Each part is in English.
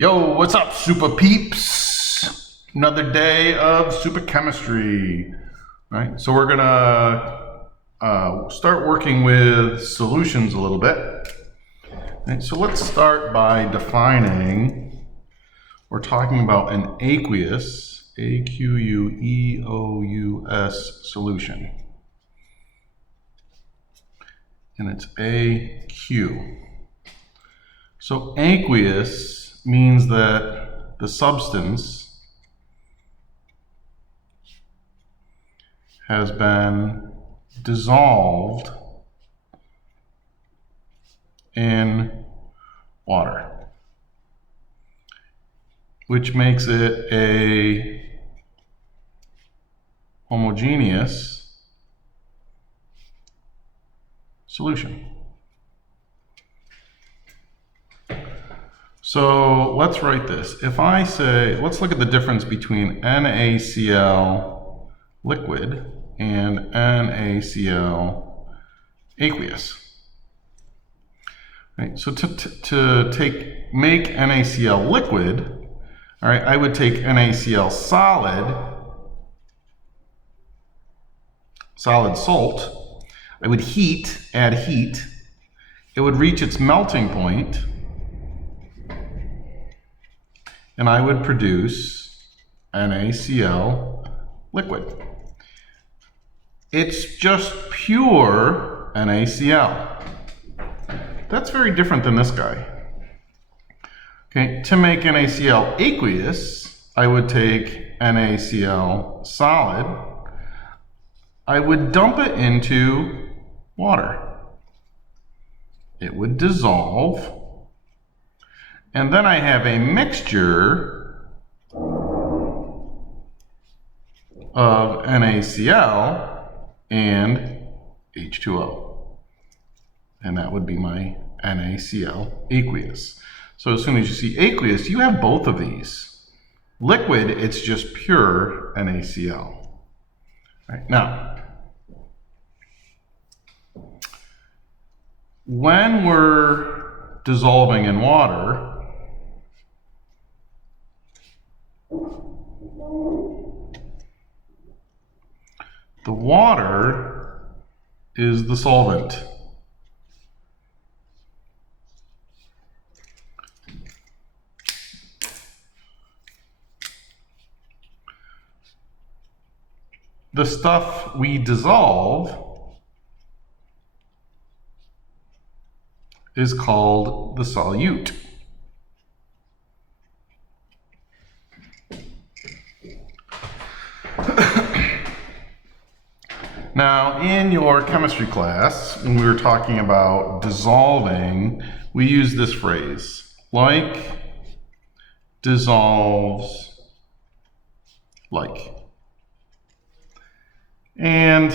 Yo, what's up, SUPA peeps? Another day of SUPA chemistry. All right, so we're gonna start working with solutions a little bit. All right, so let's start by defining, we're talking about an aqueous, A-Q-U-E-O-U-S solution. And it's AQ. So aqueous means that the substance has been dissolved in water, which makes it a homogeneous solution. So let's write this. If I say, let's look at the difference between NaCl liquid and NaCl aqueous. Right, so to make NaCl liquid, all right, I would take NaCl solid salt. I would add heat. It would reach its melting point, and I would produce NaCl liquid. It's just pure NaCl. That's very different than this guy. Okay, to make NaCl aqueous, I would take NaCl solid. I would dump it into water. It would dissolve. And then I have a mixture of NaCl and H2O. And that would be my NaCl aqueous. So as soon as you see aqueous, you have both of these. Liquid, it's just pure NaCl. Right, now, when we're dissolving in water, the water is the solvent. The stuff we dissolve is called the solute. Now, in your chemistry class, when we were talking about dissolving, we use this phrase, like dissolves like. And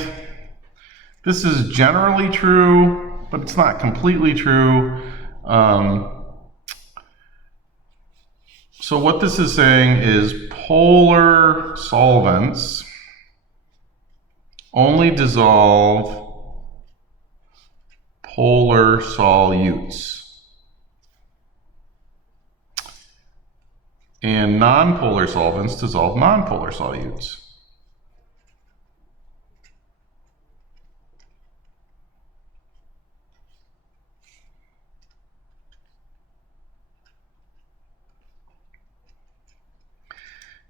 this is generally true, but it's not completely true. So what this is saying is polar solvents only dissolve polar solutes. And nonpolar solvents dissolve nonpolar solutes.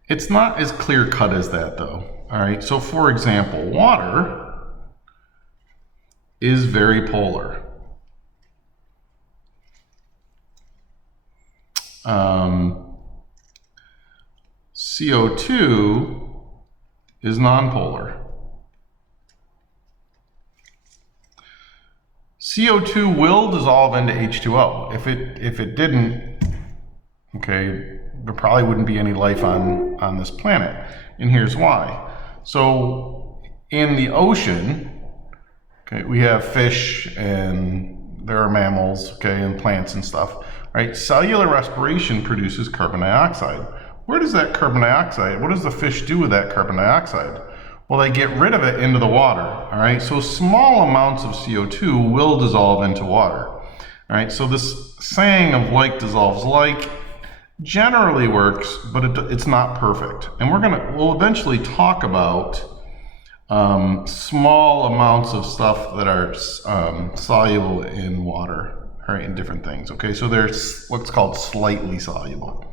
It's not as clear cut as that though. All right, so for example, water is very polar. CO2 is nonpolar. CO2 will dissolve into H2O. If it didn't, okay, there probably wouldn't be any life on this planet. And here's why. So in the ocean, okay, we have fish and there are mammals, okay, and plants and stuff, right? Cellular respiration produces carbon dioxide. Where does that carbon dioxide, what does the fish do with that carbon dioxide? Well, they get rid of it into the water, all right? So small amounts of CO2 will dissolve into water, all right? So this saying of like dissolves like, generally works, but it's not perfect. And we'll eventually talk about small amounts of stuff that are soluble in water, right, in different things. Okay, so there's what's called slightly soluble.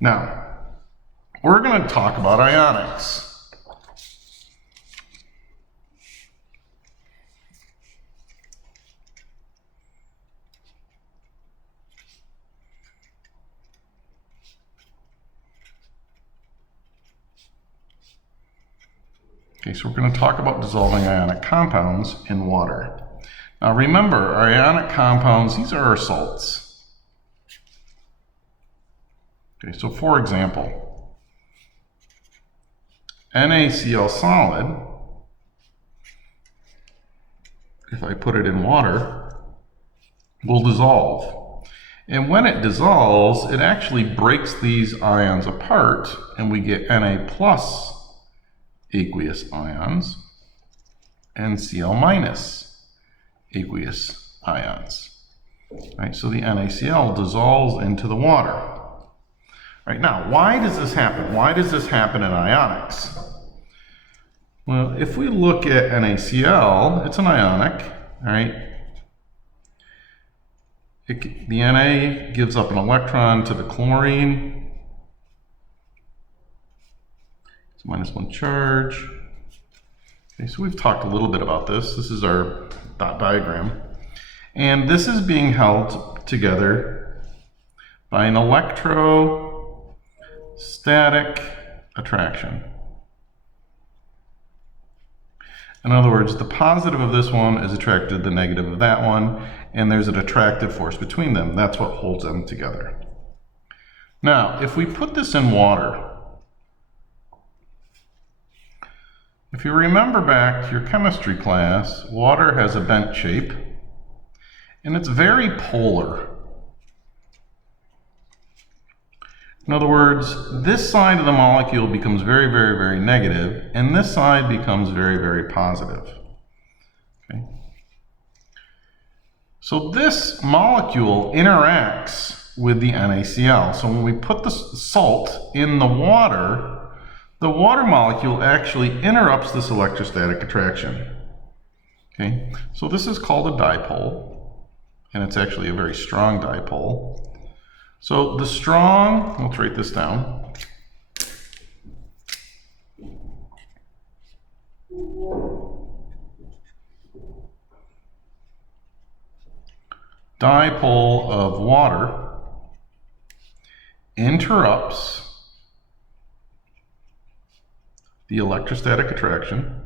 Now, we're going to talk about ionics. Okay, so we're going to talk about dissolving ionic compounds in water. Now remember, our ionic compounds, these are our salts. Okay, so for example, NaCl solid, if I put it in water, will dissolve. And when it dissolves, it actually breaks these ions apart, and we get Na plus aqueous ions and Cl minus aqueous ions. Right, so the NaCl dissolves into the water. Right, now, why does this happen? Why does this happen in ionics? Well, if we look at NaCl, it's an ionic, right? The Na gives up an electron to the chlorine. It's -1 charge. Okay, so we've talked a little bit about this. This is our dot diagram. And this is being held together by an electrostatic attraction. In other words, the positive of this one is attracted to the negative of that one, and there's an attractive force between them. That's what holds them together. Now, if we put this in water, if you remember back to your chemistry class, water has a bent shape, and it's very polar. In other words, this side of the molecule becomes very, very, very negative, and this side becomes very, very positive. Okay. So this molecule interacts with the NaCl. So when we put the salt in the water molecule actually interrupts this electrostatic attraction. Okay, so this is called a dipole, and it's actually a very strong dipole. So the strong, let's write this down. Dipole of water interrupts the electrostatic attraction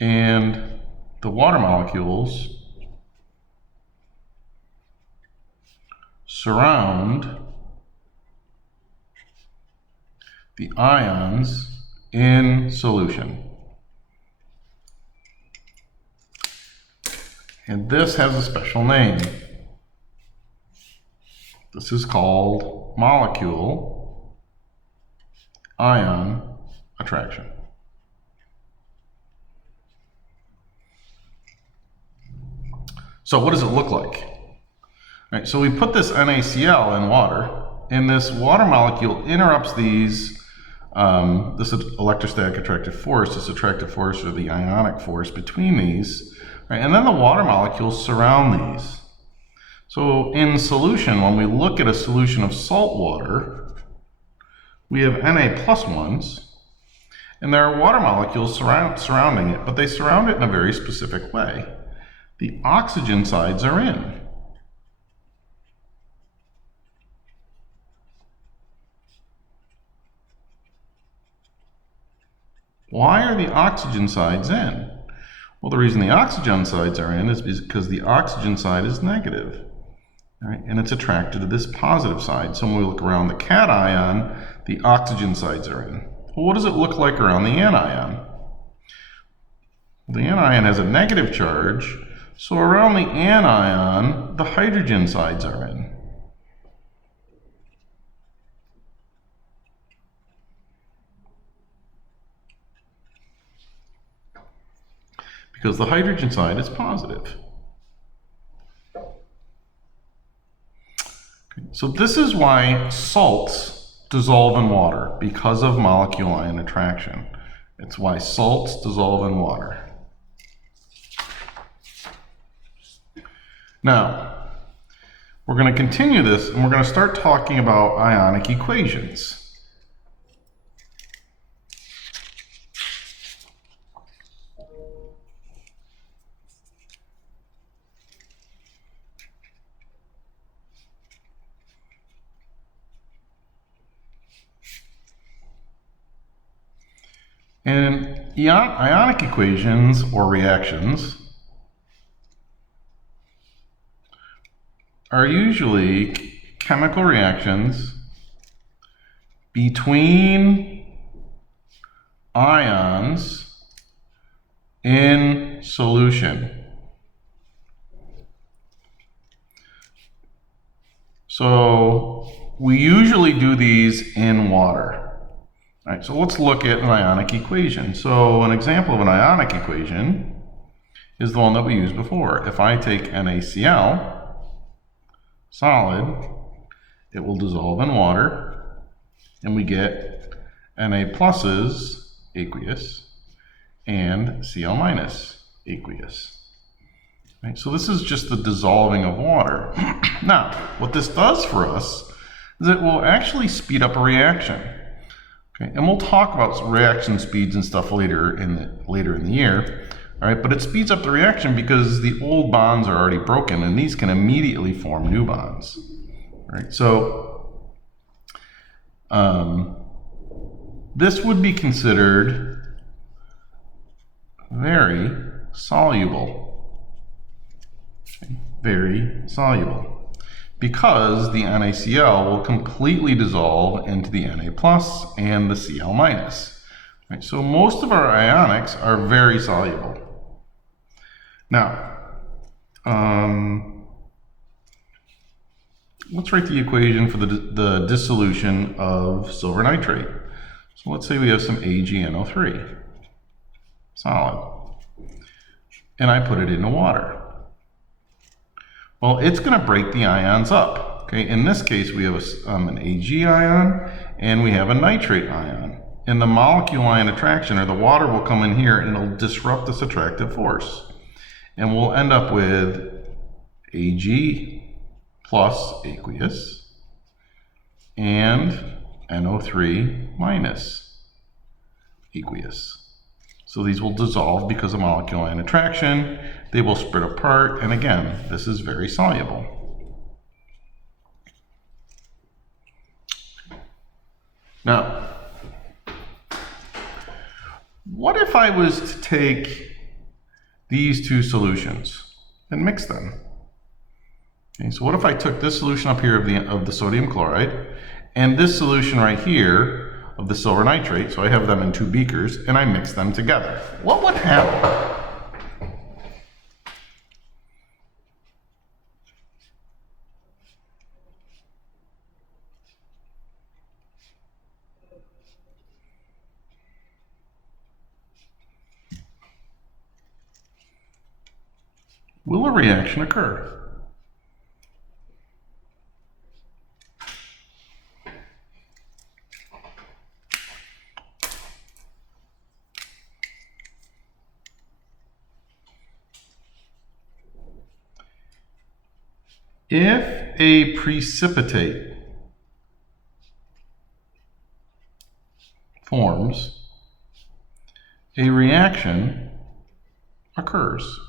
and the water molecules surround the ions in solution. And this has a special name. This is called molecule ion attraction. So what does it look like? All right, so we put this NaCl in water, and this water molecule interrupts these, this electrostatic attractive force, this attractive force or the ionic force between these, right? And then the water molecules surround these. So in solution, when we look at a solution of salt water, we have Na plus ones, and there are water molecules surrounding it, but they surround it in a very specific way. The oxygen sides are in. Why are the oxygen sides in? Well, the reason the oxygen sides are in is because the oxygen side is negative, right? And it's attracted to this positive side. So when we look around the cation, the oxygen sides are in. Well, what does it look like around the anion? Well, the anion has a negative charge, so around the anion, the hydrogen sides are in. because the hydrogen side is positive. Okay, so this is why salts dissolve in water, because of molecule ion attraction. It's why salts dissolve in water. Now, we're going to continue this, and we're going to start talking about ionic equations. And ionic equations, or reactions, are usually chemical reactions between ions in solution. So we usually do these in water. All right, so let's look at an ionic equation. So an example of an ionic equation is the one that we used before. If I take NaCl, solid, it will dissolve in water, and we get Na pluses, aqueous, and Cl minus, aqueous. Right, so this is just the dissolving of water. Now, what this does for us is it will actually speed up a reaction. Okay, and we'll talk about reaction speeds and stuff later in the year. All right, but it speeds up the reaction because the old bonds are already broken, and these can immediately form new bonds. All right, so this would be considered very soluble. Okay, very soluble. Because the NaCl will completely dissolve into the Na plus and the Cl minus. Right, so most of our ionics are very soluble. Now, let's write the equation for the dissolution of silver nitrate. So let's say we have some AgNO3, solid, and I put it into water. Well, it's going to break the ions up. Okay, in this case, we have an Ag ion and we have a nitrate ion. And the molecule ion attraction, or the water, will come in here and it'll disrupt this attractive force. And we'll end up with Ag plus aqueous and NO3 minus aqueous. So these will dissolve because of molecule ion attraction. They will split apart, and again, this is very soluble. Now, what if I was to take these two solutions and mix them? Okay, so what if I took this solution up here of the sodium chloride and this solution right here of the silver nitrate, so I have them in two beakers, and I mix them together? What would happen? Will a reaction occur? If a precipitate forms, a reaction occurs.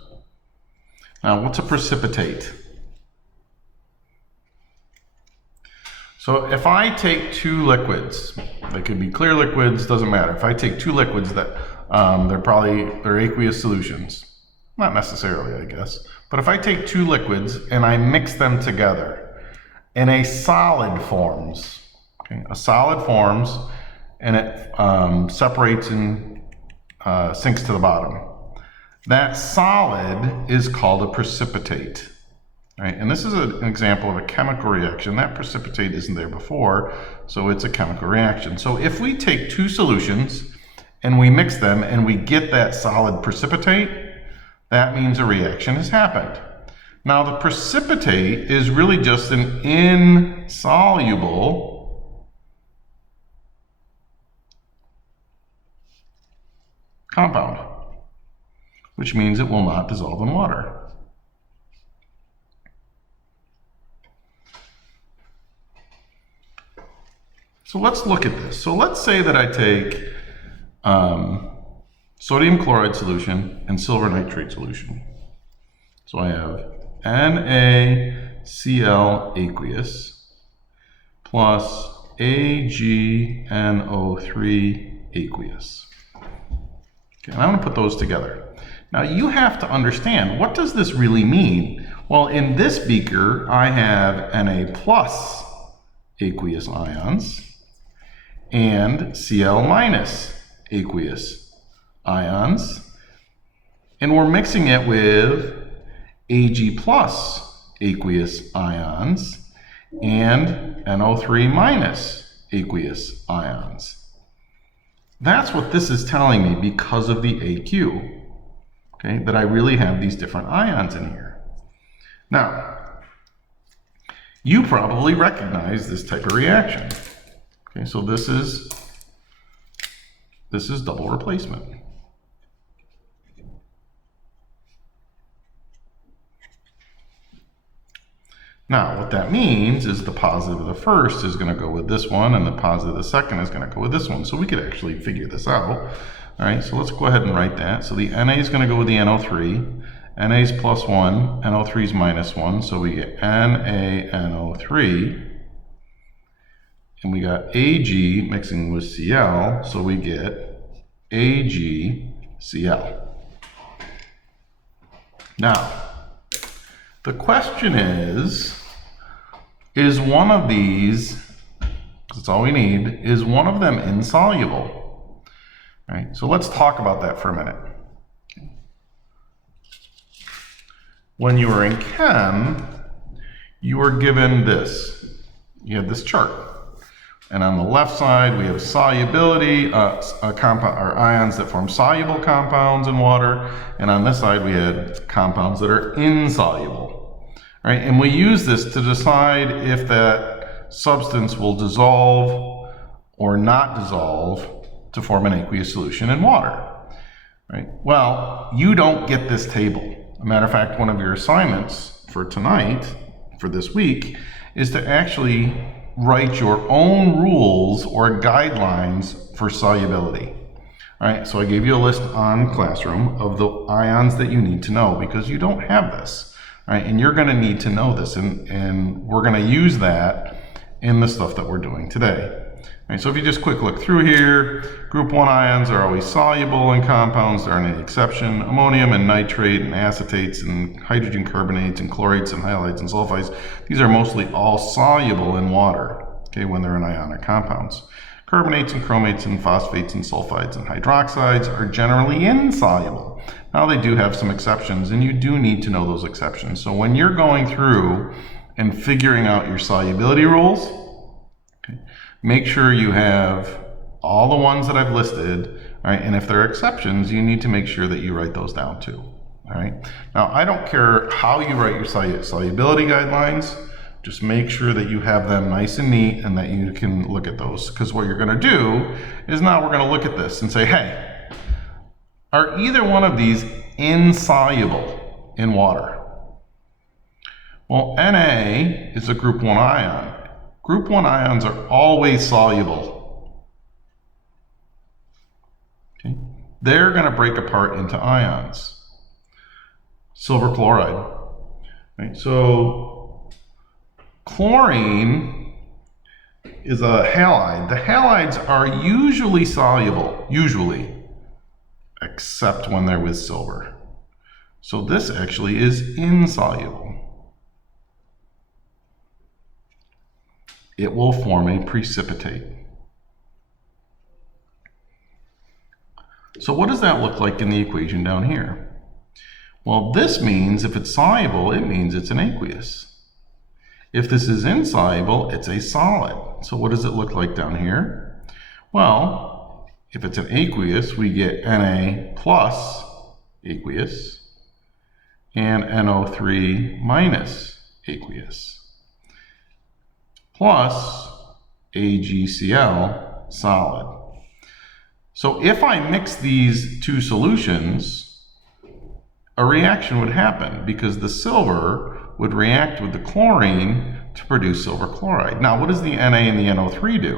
Now, what's a precipitate? So if I take two liquids, they could be clear liquids, doesn't matter. If I take two liquids that they're aqueous solutions, not necessarily, I guess, but if I take two liquids and I mix them together and a solid forms, okay, a solid forms and it separates and sinks to the bottom. That solid is called a precipitate. Right? And this is an example of a chemical reaction. That precipitate isn't there before, so it's a chemical reaction. So if we take two solutions and we mix them and we get that solid precipitate, that means a reaction has happened. Now the precipitate is really just an insoluble compound, which means it will not dissolve in water. So let's look at this. So let's say that I take sodium chloride solution and silver nitrate solution. So I have NaCl aqueous plus AgNO3 aqueous. Okay, and I'm going to put those together. Now you have to understand, what does this really mean? Well, in this beaker, I have Na plus aqueous ions and Cl minus aqueous ions, and we're mixing it with Ag plus aqueous ions and NO3 minus aqueous ions. That's what this is telling me because of the AQ, okay, that I really have these different ions in here. Now, you probably recognize this type of reaction. Okay, so this is double replacement. Now, what that means is the positive of the first is going to go with this one, and the positive of the second is going to go with this one. So we could actually figure this out. All right, so let's go ahead and write that. So the Na is going to go with the NO3. Na is plus 1, NO3 is minus 1, so we get NaNO3. And we got Ag mixing with Cl, so we get AgCl. Now, the question is one of these, that's all we need, is one of them insoluble? All right, so let's talk about that for a minute. When you were in chem, you were given this. You had this chart. And on the left side, we have solubility, ions that form soluble compounds in water. And on this side, we had compounds that are insoluble. Right? And we use this to decide if that substance will dissolve or not dissolve to form an aqueous solution in water. Right? Well, you don't get this table. As a matter of fact, one of your assignments for tonight, for this week, is to actually write your own rules or guidelines for solubility. All right, so I gave you a list on Classroom of the ions that you need to know because you don't have this. All right, and you're going to need to know this, and we're going to use that in the stuff that we're doing today. All right, so if you just quick look through here, group 1 ions are always soluble in compounds. There aren't any exception. Ammonium and nitrate and acetates and hydrogen carbonates and chlorates and halides and sulfides, these are mostly all soluble in water, okay, when they're in ionic compounds. Carbonates and chromates and phosphates and sulfides and hydroxides are generally insoluble. Now they do have some exceptions, and you do need to know those exceptions. So when you're going through and figuring out your solubility rules, okay, make sure you have all the ones that I've listed, all right, and if there are exceptions, you need to make sure that you write those down too. All right. Now, I don't care how you write your solubility guidelines, just make sure that you have them nice and neat and that you can look at those, because what you're going to do is now we're going to look at this and say, hey, are either one of these insoluble in water? Well, Na is a group 1 ion. Group 1 ions are always soluble. Okay. They're going to break apart into ions. Silver chloride. Right? So chlorine is a halide. The halides are usually soluble, except when they're with silver. So this actually is insoluble. It will form a precipitate. So what does that look like in the equation down here? Well, this means if it's soluble, it means it's an aqueous. If this is insoluble, it's a solid. So what does it look like down here? Well, if it's an aqueous, we get Na plus aqueous and NO3 minus aqueous, plus AgCl solid. So if I mix these two solutions, a reaction would happen because the silver would react with the chlorine to produce silver chloride. Now, what does the Na and the NO3 do?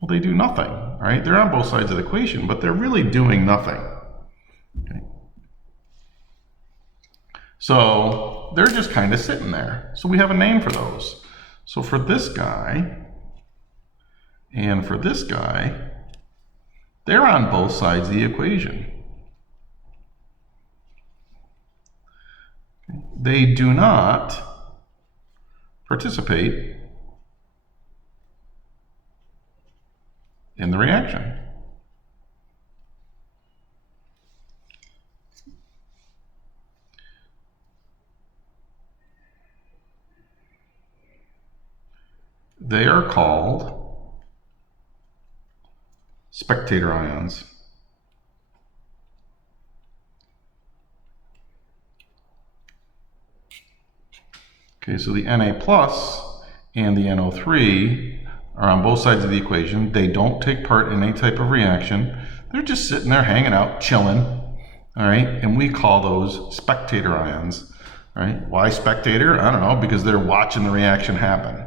Well, they do nothing, right? They're on both sides of the equation, but they're really doing nothing. Okay. So they're just kind of sitting there. So we have a name for those. So for this guy and for this guy, they're on both sides of the equation. They do not participate in the reaction. They are called spectator ions. Okay, so the Na plus and the NO3 are on both sides of the equation. They don't take part in any type of reaction. They're just sitting there hanging out, chilling, all right? And we call those spectator ions, right? Why spectator? I don't know, because they're watching the reaction happen.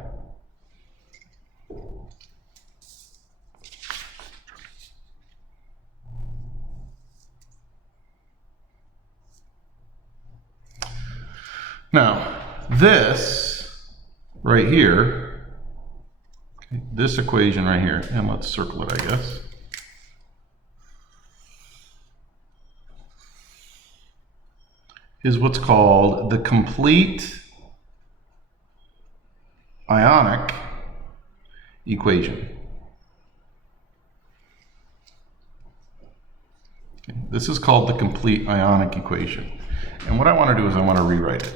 Now, this right here, okay, this equation right here, and let's circle it, I guess. Is what's called the complete ionic equation. Okay, this is called the complete ionic equation. And what I want to do is I want to rewrite it.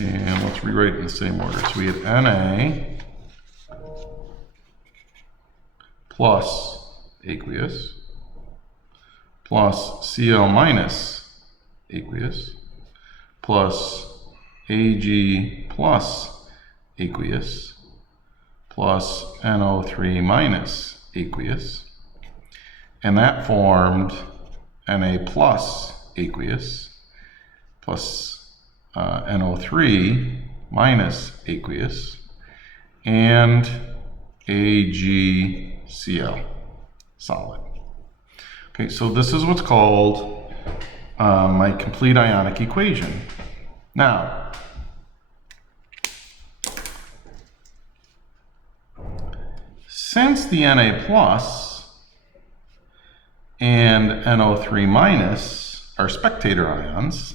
And let's rewrite it in the same order. So we have Na plus aqueous plus Cl minus aqueous plus Ag plus aqueous plus NO3 minus aqueous. And that formed Na plus aqueous plus NO3 minus aqueous and AgCl solid. Okay, so this is what's called my complete ionic equation. Now, since the Na plus and NO3 minus are spectator ions,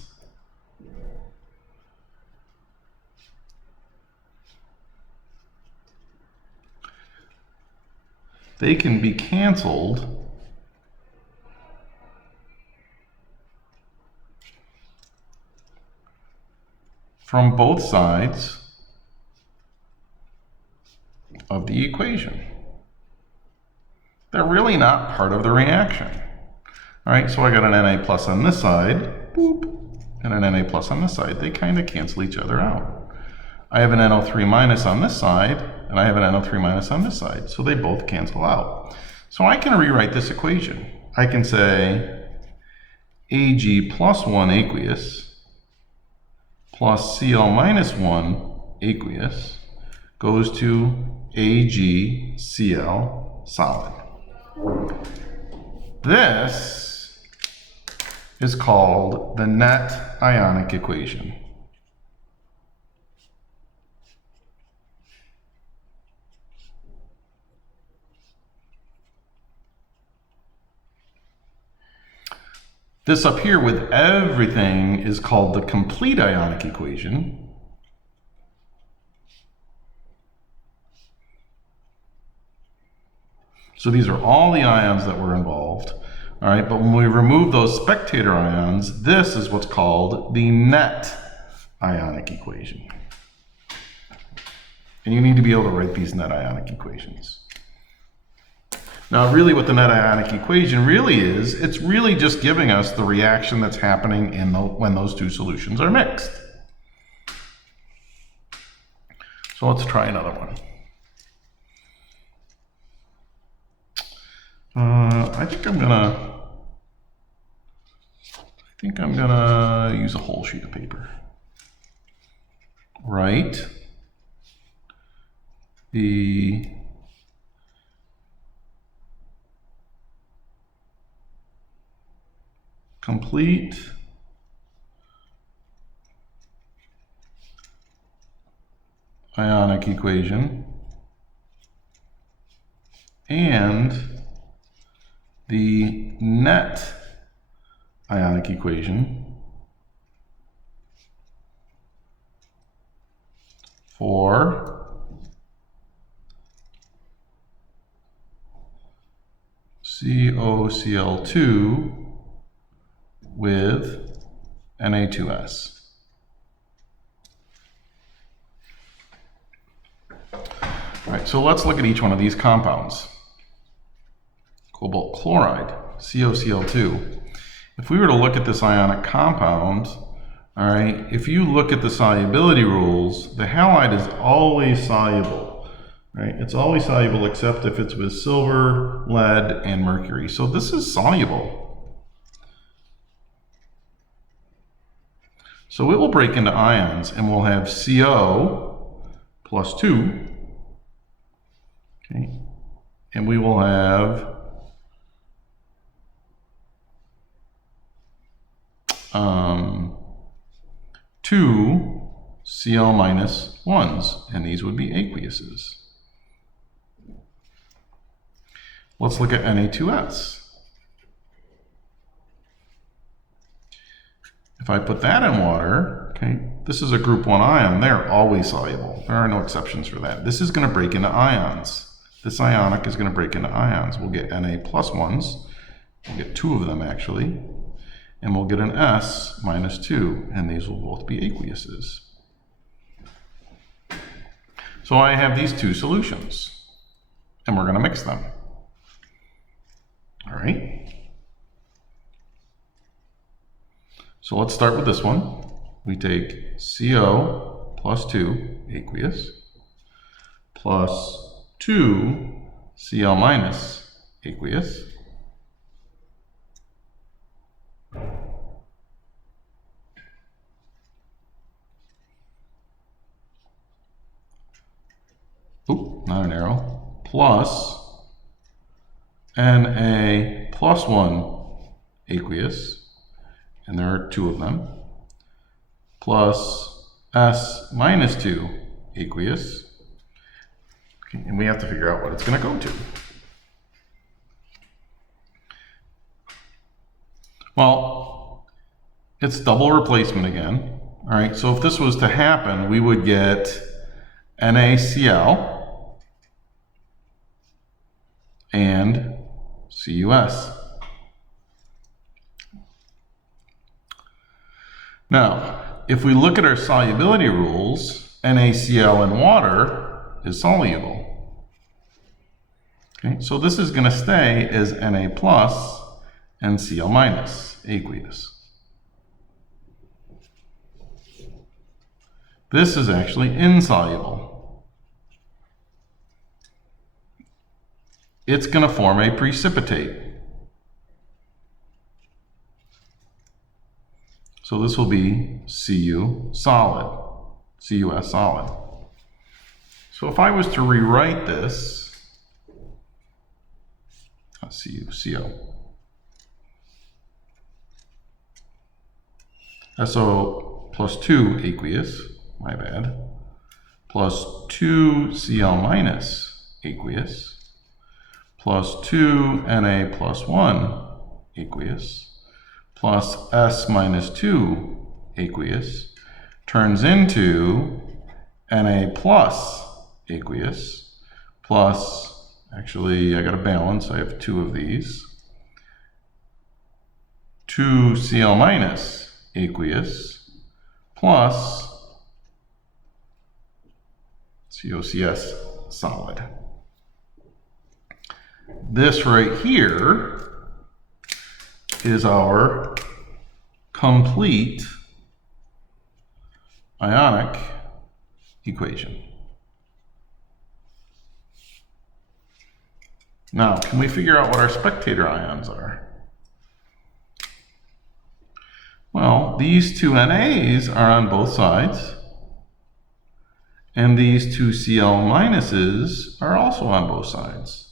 they can be canceled from both sides of the equation. They're really not part of the reaction. All right, so I got an Na plus on this side, boop, and an Na plus on this side. They kind of cancel each other out. I have an NO3 minus on this side, and I have an NO3 minus on this side, so they both cancel out. So I can rewrite this equation. I can say Ag plus 1 aqueous plus Cl minus 1 aqueous goes to AgCl solid. This is called the net ionic equation. This up here with everything is called the complete ionic equation. So these are all the ions that were involved. All right, but when we remove those spectator ions, this is what's called the net ionic equation. And you need to be able to write these net ionic equations. Now, really what the net ionic equation really is, it's really just giving us the reaction that's happening when those two solutions are mixed. So let's try another one. I think I'm gonna use a whole sheet of paper. Write the complete ionic equation and the net ionic equation for COCl2 with Na2S. All right, so let's look at each one of these compounds. Cobalt chloride, COCl2. If we were to look at this ionic compound, all right, if you look at the solubility rules, the halide is always soluble, right? It's always soluble except if it's with silver, lead, and mercury. So this is soluble. So it will break into ions and we'll have CO plus 2, okay, and we will have 2 Cl minus 1s, and these would be aqueuses. Let's look at Na2S. If I put that in water, okay, this is a group 1 ion, they're always soluble. There are no exceptions for that. This is going to break into ions. This ionic is going to break into ions. We'll get Na plus 1s, we'll get 2 of them actually, and we'll get an S minus 2, and these will both be aqueuses. So I have these two solutions, and we're going to mix them. All right. So let's start with this one. We take CO plus 2, aqueous, plus 2 Cl minus, aqueous, not an arrow, plus Na plus 1 aqueous, and there are 2 of them, plus S minus 2 aqueous, okay, and we have to figure out what it's going to go to. Well, it's double replacement again. All right, so if this was to happen, we would get NaCl and CuS. Now, if we look at our solubility rules, NaCl in water is soluble. Okay, so this is going to stay as Na plus and Cl minus, aqueous. This is actually insoluble. It's going to form a precipitate. So this will be Cu solid, CuS solid. So if I was to rewrite this, CO. SO plus 2 aqueous, my bad, plus 2 Cl minus aqueous, plus 2 Na plus 1 aqueous, plus S minus 2 aqueous, turns into Na plus aqueous, plus, actually I got to balance, I have 2 of these, 2 Cl minus aqueous, plus COCS solid. this right here is our complete ionic equation. Now, can we figure out what our spectator ions are? Well, these two NAs are on both sides, and these two Cl minuses are also on both sides.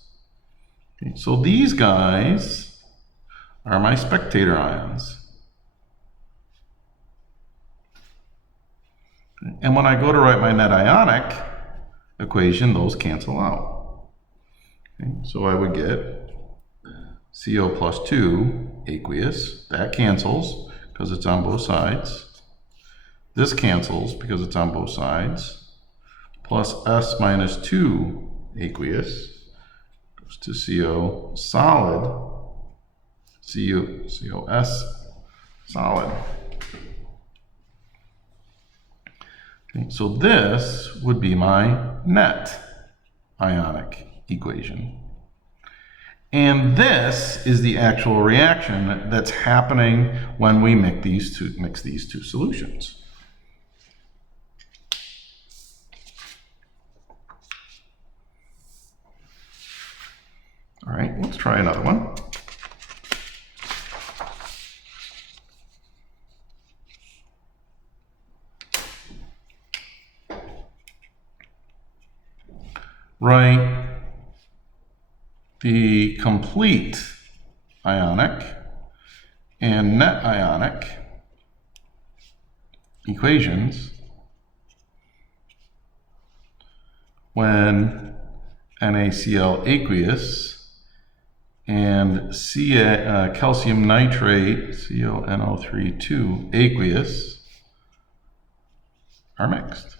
Okay, so these guys are my spectator ions. And when I go to write my net ionic equation, those cancel out. Okay, so I would get CO plus 2 aqueous. That cancels because it's on both sides. This cancels because it's on both sides. Plus S minus 2 aqueous goes to CO solid, COS solid. Okay, so this would be my net ionic equation. And this is the actual reaction that's happening when we mix these two solutions. All right, let's try another one. Write the complete ionic and net ionic equations when NaCl aqueous and calcium nitrate, CONO3 aqueous, are mixed.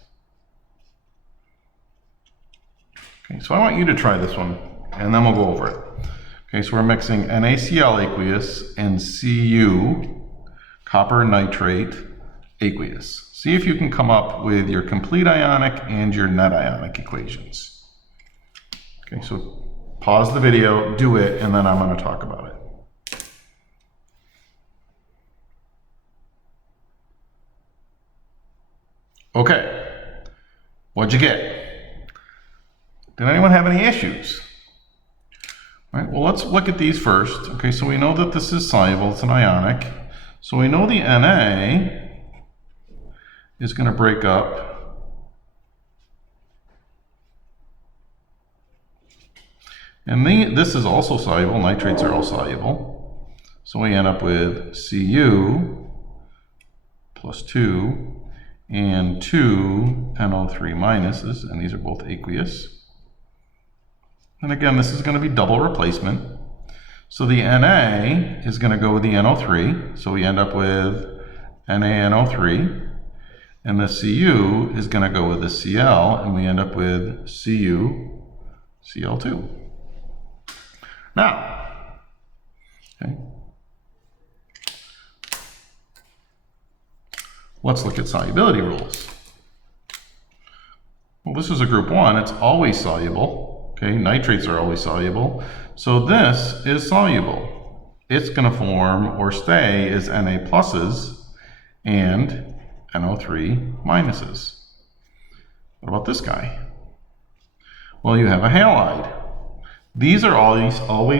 Okay, so I want you to try this one, and then we'll go over it. Okay, so we're mixing NaCl aqueous and Cu, copper nitrate aqueous. See if you can come up with your complete ionic and your net ionic equations. Okay, so pause the video, do it, and then I'm going to talk about it. Okay, what'd you get? Did anyone have any issues? All right, well, let's look at these first. Okay, so we know that this is soluble, it's an ionic. So we know the Na is going to break up and this is also soluble, nitrates are all soluble. So we end up with Cu plus 2 and 2 NO3 minuses, and these are both aqueous. And again, this is going to be double replacement. So the Na is going to go with the NO3, so we end up with NaNO3. And the Cu is going to go with the Cl, and we end up with CuCl2. Now, okay, let's look at solubility rules. Well, this is a group 1, it's always soluble. Okay, nitrates are always soluble. So this is soluble. It's going to form or stay as Na pluses and NO3 minuses. What about this guy? Well, you have a halide. These are always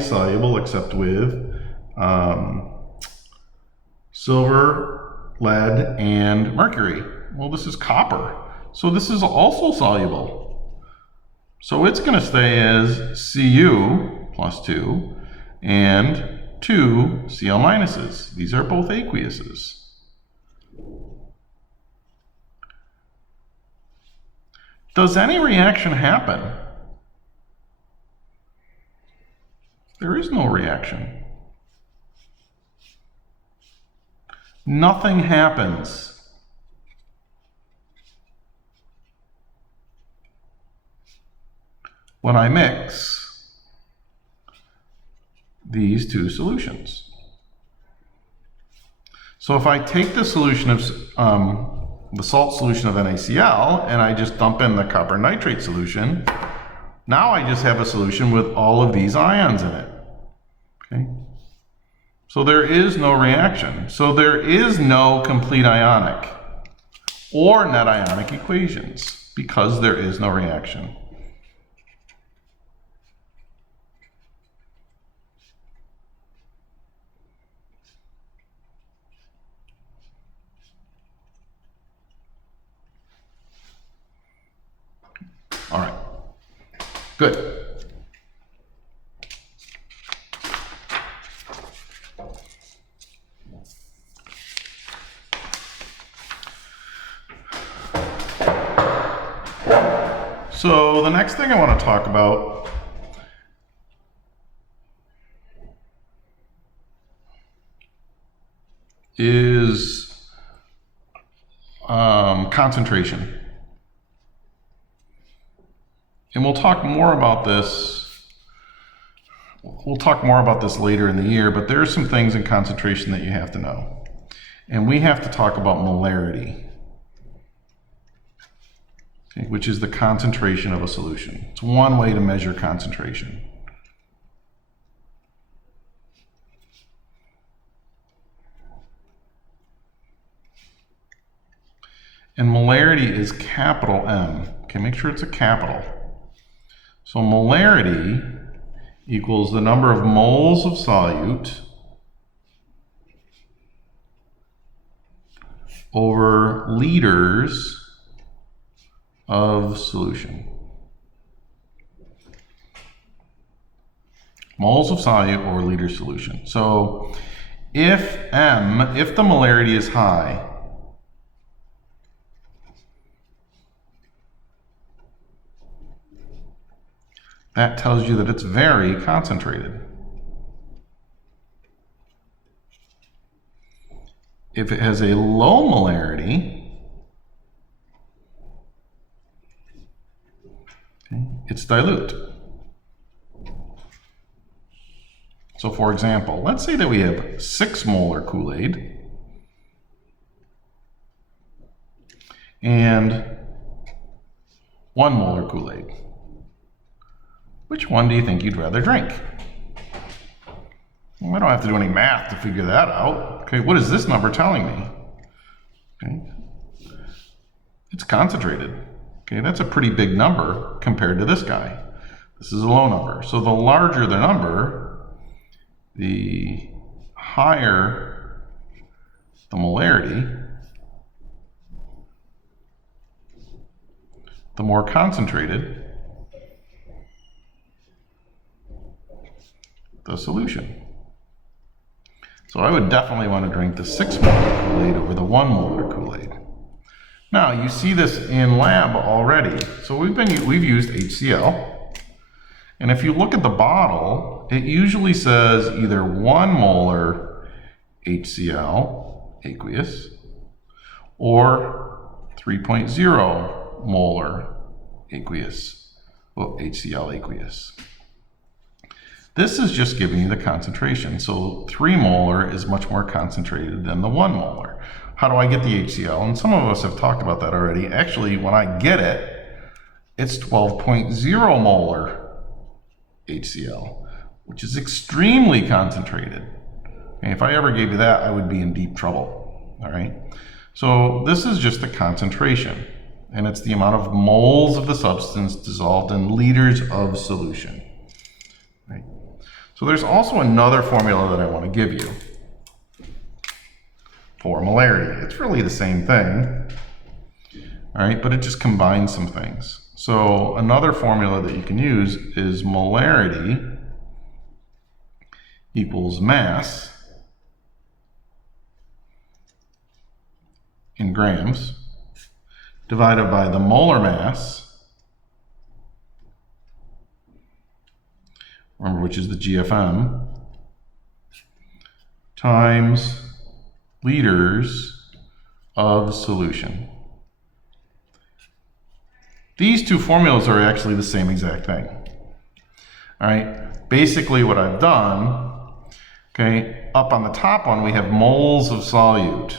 soluble except with silver, lead, and mercury. Well, this is copper. So this is also soluble. So it's going to stay as Cu plus 2 and 2 Cl minuses. These are both aqueuses. Does any reaction happen? There is no reaction. Nothing happens. When I mix these two solutions. So if I take the solution of the salt solution of NaCl and I just dump in the copper nitrate solution, Now I just have a solution with all of these ions in it. Okay. So there is no reaction. So there is no complete ionic or net ionic equations because there is no reaction. All right, good. So the next thing I want to talk about is concentration. And we'll talk more about this. We'll talk more about this later in the year, but there are some things in concentration that you have to know. And we have to talk about molarity, okay, which is the concentration of a solution. It's one way to measure concentration. And molarity is capital M. Okay, make sure it's a capital. So molarity equals the number of moles of solute over liters of solution. Moles of solute over liter solution. So if the molarity is high, that tells you that it's very concentrated. If it has a low molarity, okay, it's dilute. So for example, let's say that we have 6 molar Kool-Aid and 1 molar Kool-Aid. Which one do you think you'd rather drink? Well, I don't have to do any math to figure that out. Okay, what is this number telling me? Okay, it's concentrated. Okay, that's a pretty big number compared to this guy. This is a low number. So the larger the number, the higher the molarity, the more concentrated the solution. So I would definitely want to drink the 6 molar Kool-Aid over the 1 molar Kool-Aid. Now you see this in lab already. So we've used HCl, and if you look at the bottle, it usually says either 1 molar HCl aqueous or 3.0 molar aqueous, well, HCl aqueous. This is just giving you the concentration. So 3 molar is much more concentrated than the 1 molar. How do I get the HCl? And some of us have talked about that already. Actually, when I get it, it's 12.0 molar HCl, which is extremely concentrated. And if I ever gave you that, I would be in deep trouble. All right. So this is just the concentration, and it's the amount of moles of the substance dissolved in liters of solution. Right. So there's also another formula that I want to give you for molarity. It's really the same thing, all right, but it just combines some things. So another formula that you can use is molarity equals mass in grams divided by the molar mass, remember, which is the GFM, times liters of solution. These two formulas are actually the same exact thing. All right, basically what I've done, okay, up on the top one we have moles of solute.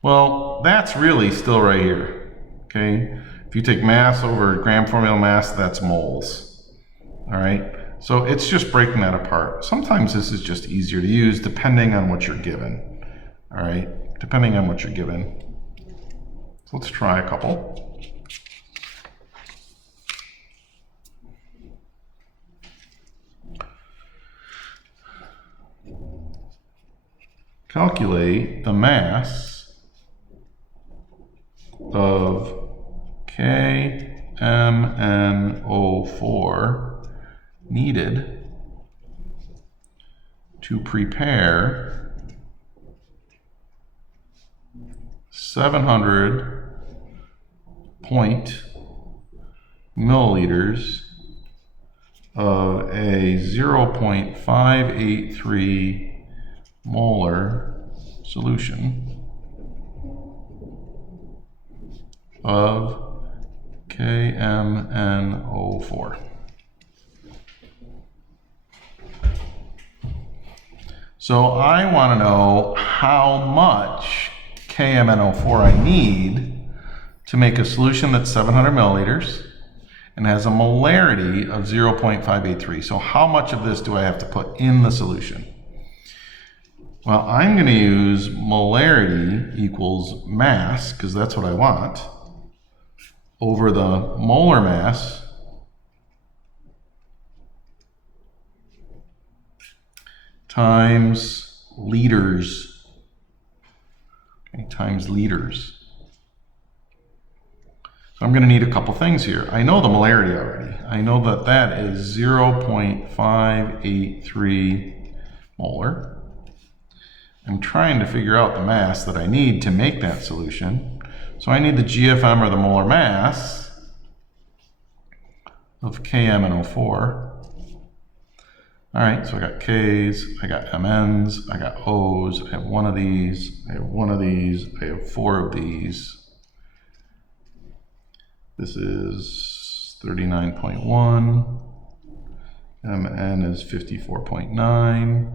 Well, that's really still right here, okay? If you take mass over gram formula mass, that's moles. all right? So it's just breaking that apart. Sometimes this is just easier to use depending on what you're given, all right? Depending on what you're given. So let's try a couple. Calculate the mass of KMnO4 needed to prepare 700 milliliters of a 0.583 molar solution of KMnO4. So I want to know how much KMnO4 I need to make a solution that's 700 milliliters and has a molarity of 0.583. So how much of this do I have to put in the solution? Well, I'm going to use molarity equals mass, because that's what I want, over the molar mass times liters, okay, times liters. So I'm going to need a couple things here. I know the molarity already. I know that that is 0.583 molar. I'm trying to figure out the mass that I need to make that solution. So I need the GFM, or the molar mass, of KMnO4. All right, so I got Ks, I got MNs, I got Os, I have one of these, I have one of these, I have four of these. This is 39.1, Mn is 54.9.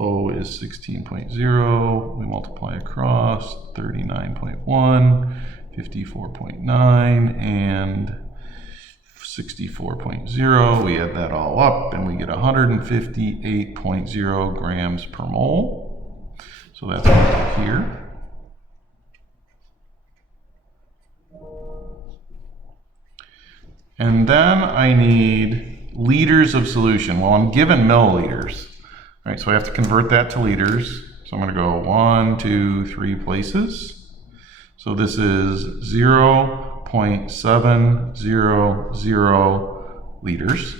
O is 16.0, we multiply across 39.1, 54.9, and 64.0. We add that all up and we get 158.0 grams per mole. So that's up here. And then I need liters of solution. Well, I'm given milliliters. All right, so I have to convert that to liters. So I'm going to go 1, 2, 3 places. So this is 0.700 liters.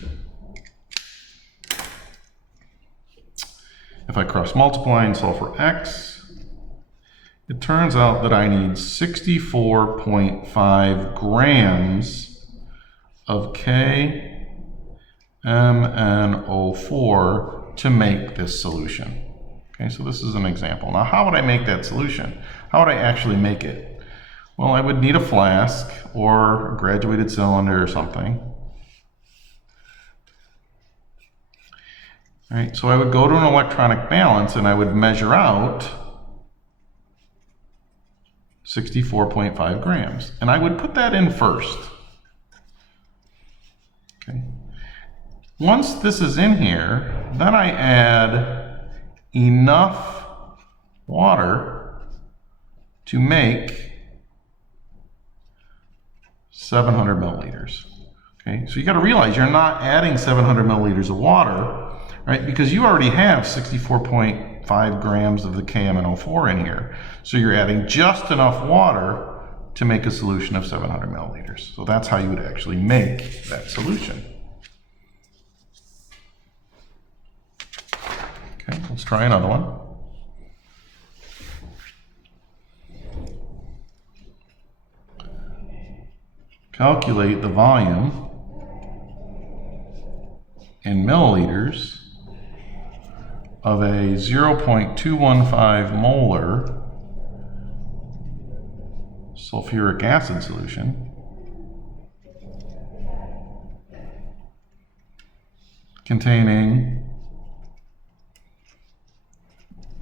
If I cross multiply and solve for x, it turns out that I need 64.5 grams of KMnO4 to make this solution. Okay, so this is an example. Now, how would I make that solution? How would I actually make it? Well, I would need a flask or a graduated cylinder or something. All right, so I would go to an electronic balance and I would measure out 64.5 grams. And I would put that in first. Okay. Once this is in here, then I add enough water to make 700 milliliters. Okay, so you got to realize you're not adding 700 milliliters of water, right? Because you already have 64.5 grams of the KMnO4 in here. So you're adding just enough water to make a solution of 700 milliliters. So that's how you would actually make that solution. Okay, let's try another one. Calculate the volume in milliliters of a 0.215 molar sulfuric acid solution containing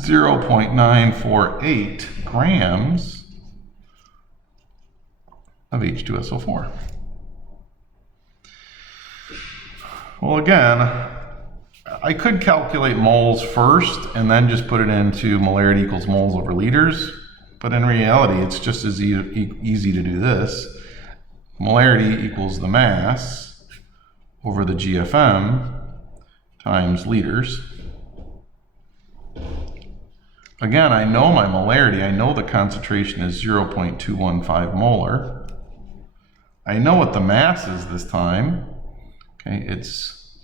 0.948 grams of H2SO4. Well, again, I could calculate moles first and then just put it into molarity equals moles over liters, but in reality, it's just as easy to do this. Molarity equals the mass over the GFM times liters. Again, I know my molarity. I know the concentration is 0.215 molar. I know what the mass is this time. Okay, it's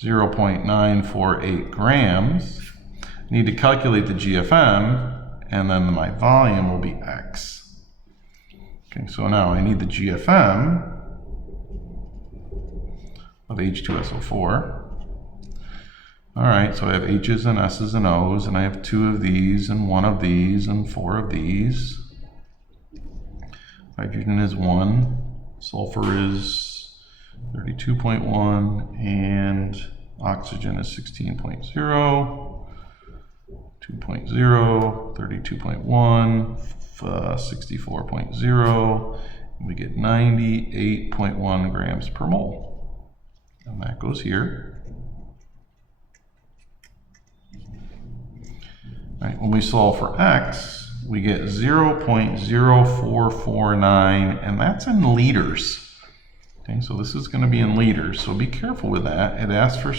0.948 grams. I need to calculate the GFM, and then my volume will be X. Okay, so now I need the GFM of H2SO4. All right, so I have H's and S's and O's, and I have 2 of these, and 1 of these, and 4 of these. Hydrogen is 1, sulfur is 32.1, and oxygen is 16.0, 2.0, 32.1, 64.0, and we get 98.1 grams per mole. And that goes here. Right, when we solve for X, we get 0.0449, and that's in liters. Okay, so this is going to be in liters, so be careful with that. It asks for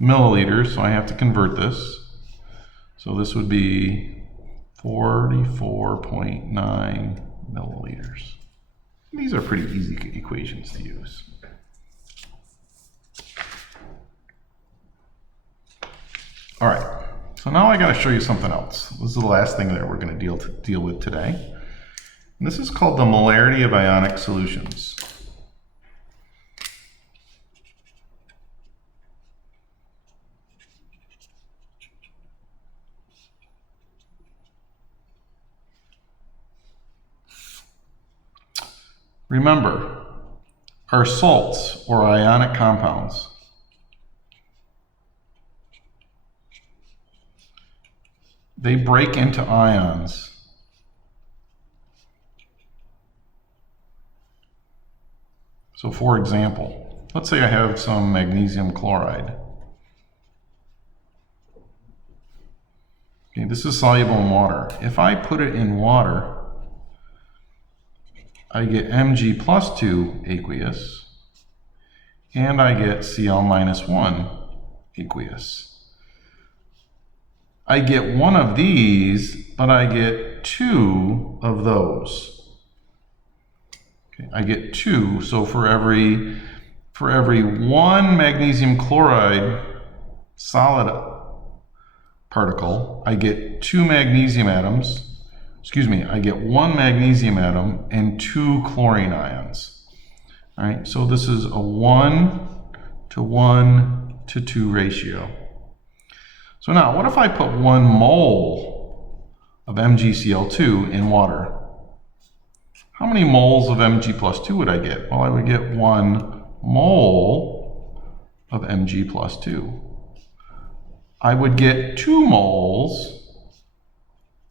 milliliters, so I have to convert this. So this would be 44.9 milliliters. These are pretty easy equations to use. All right. So now I got to show you something else. This is the last thing that we're going to deal with today. And this is called the molarity of ionic solutions. Remember, our salts or ionic compounds they break into ions. So for example, let's say I have some magnesium chloride. Okay, this is soluble in water. If I put it in water, I get Mg+2 aqueous, and I get Cl-1 aqueous. I get 1 of these, but I get 2 of those. Okay, I get 2, so for every 1 magnesium chloride solid particle, I get 2 magnesium atoms. Excuse me, I get 1 magnesium atom and 2 chlorine ions. All right, so this is a 1 to 1 to 2 ratio. So now, what if I put 1 mole of MgCl2 in water? How many moles of Mg+2 would I get? Well, I would get 1 mole of Mg+2. I would get 2 moles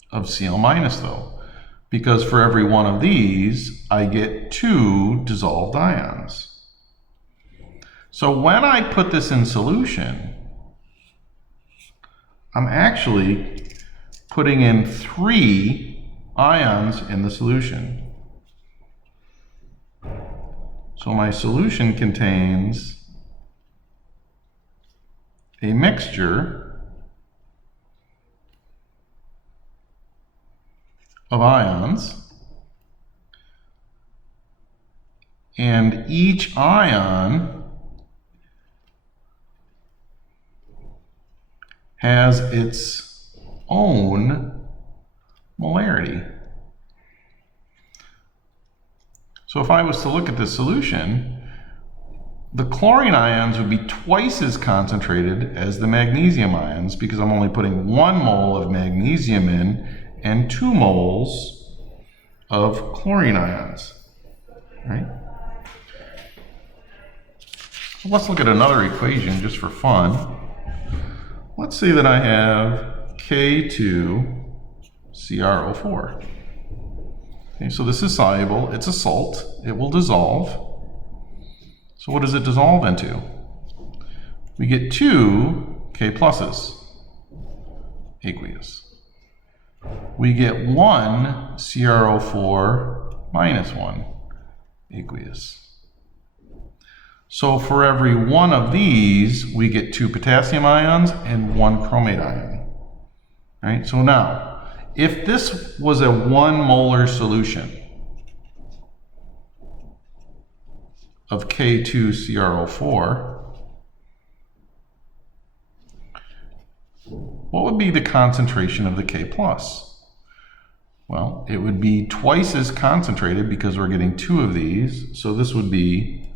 of Cl- though, because for every 1 of these, I get 2 dissolved ions. So when I put this in solution, I'm actually putting in 3 ions in the solution. So my solution contains a mixture of ions, and each ion has its own molarity. So if I was to look at this solution, the chlorine ions would be twice as concentrated as the magnesium ions because I'm only putting 1 mole of magnesium in and 2 moles of chlorine ions, right? So let's look at another equation just for fun. Let's say that I have K2CrO4. Okay, so this is soluble, it's a salt, it will dissolve. So what does it dissolve into? We get 2 K pluses, aqueous. We get 1 CrO4 minus 1, aqueous. So for every one of these, we get 2 potassium ions and 1 chromate ion. Right? So now, if this was a 1 molar solution of K2CrO4, what would be the concentration of the K plus? Well, it would be twice as concentrated because we're getting 2 of these. So this would be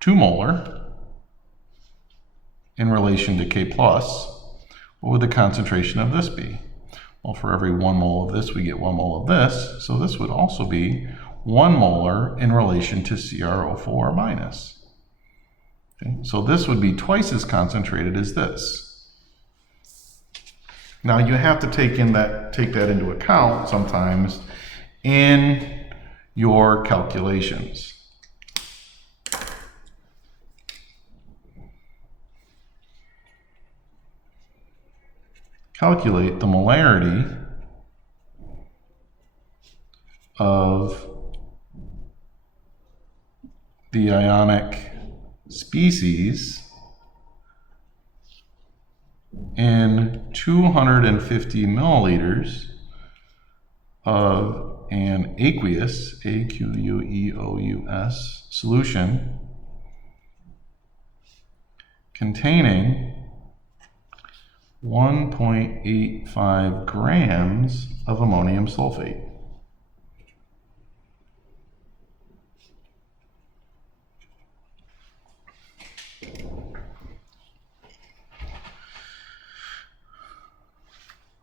2 molar in relation to K plus. What would the concentration of this be? Well, for every 1 mole of this, we get 1 mole of this. So this would also be 1 molar in relation to CrO4 minus. Okay, so this would be twice as concentrated as this. Now you have to take that into account sometimes in your calculations. Calculate the molarity of the ionic species in 250 milliliters of an aqueous, aqueous solution containing 1.85 grams of ammonium sulfate.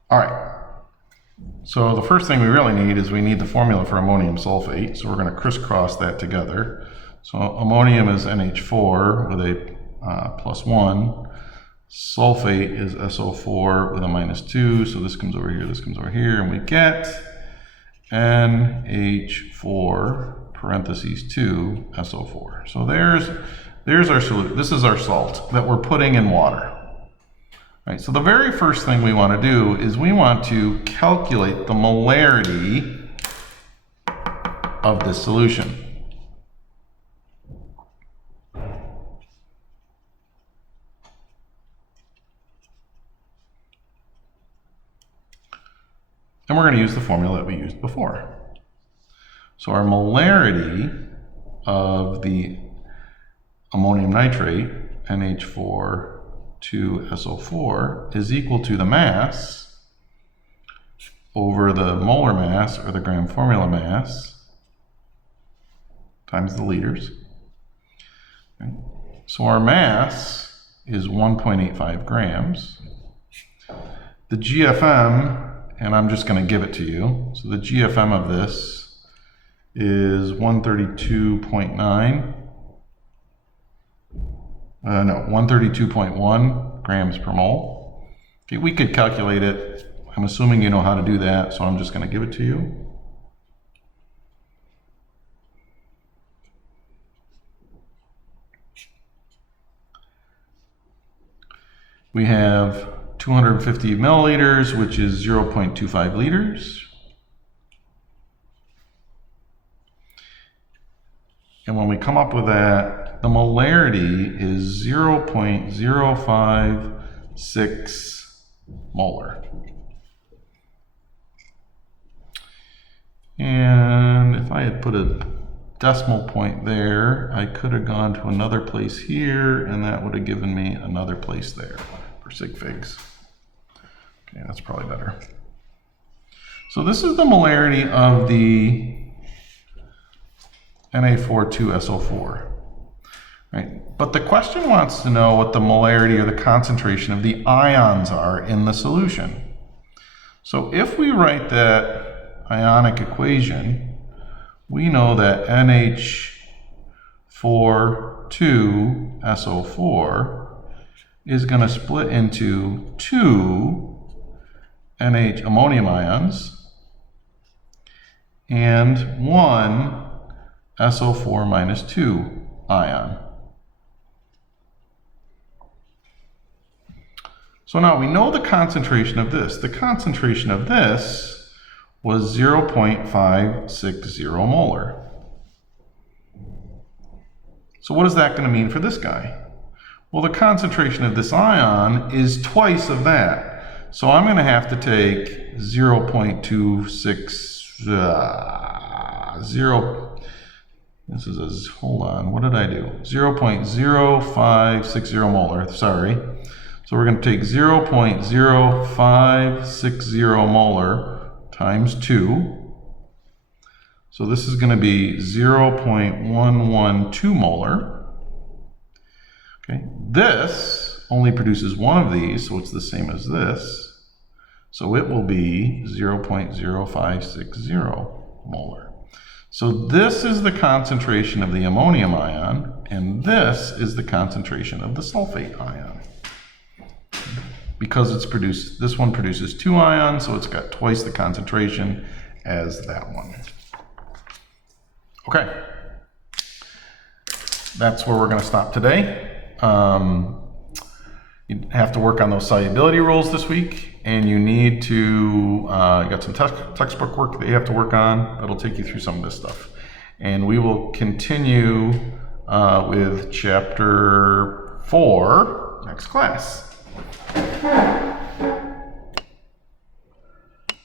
All right, so the first thing we really need is we need the formula for ammonium sulfate. So we're going to crisscross that together. So ammonium is NH4 with a +1. Sulfate is SO4 with a -2. So this comes over here, this comes over here, and we get NH4 parentheses 2 SO4. So there's our solution. This is our salt that we're putting in water. Right, so the very first thing we want to do is we want to calculate the molarity of this solution. And we're going to use the formula that we used before. So our molarity of the ammonium nitrate, NH4 2SO4, is equal to the mass over the molar mass, or the gram formula mass, times the liters. Okay. So our mass is 1.85 grams. The GFM, and I'm just going to give it to you, so the GFM of this is 132.9. 132.1 grams per mole. Okay, we could calculate it. I'm assuming you know how to do that, so I'm just going to give it to you. We have 250 milliliters, which is 0.25 liters. And when we come up with that, the molarity is 0.056 molar. And if I had put a decimal point there, I could have gone to another place here, and that would have given me another place there for sig figs. Okay, that's probably better. So this is the molarity of the Na42SO4. Right? But the question wants to know what the molarity or the concentration of the ions are in the solution. So if we write that ionic equation, we know that NH4 is going to split into 2 NH ammonium ions and 1 SO4 minus 2 ion. So now we know the concentration of this. The concentration of this was 0.560 molar. So what is that going to mean for this guy? Well, the concentration of this ion is twice of that. So I'm going to have to take 0.260, hold on, what did I do? 0.0560 molar, sorry. So we're going to take 0.0560 molar times 2. So this is going to be 0.112 molar. Okay, this only produces one of these, so it's the same as this. So it will be 0.0560 molar. So this is the concentration of the ammonium ion, and this is the concentration of the sulfate ion. Because it's produced, this one produces 2 ions, so it's got twice the concentration as that one. Okay, that's where we're going to stop today. You have to work on those solubility rules this week, and you need to, you got some textbook work that you have to work on that'll take you through some of this stuff. And we will continue with chapter 4 next class.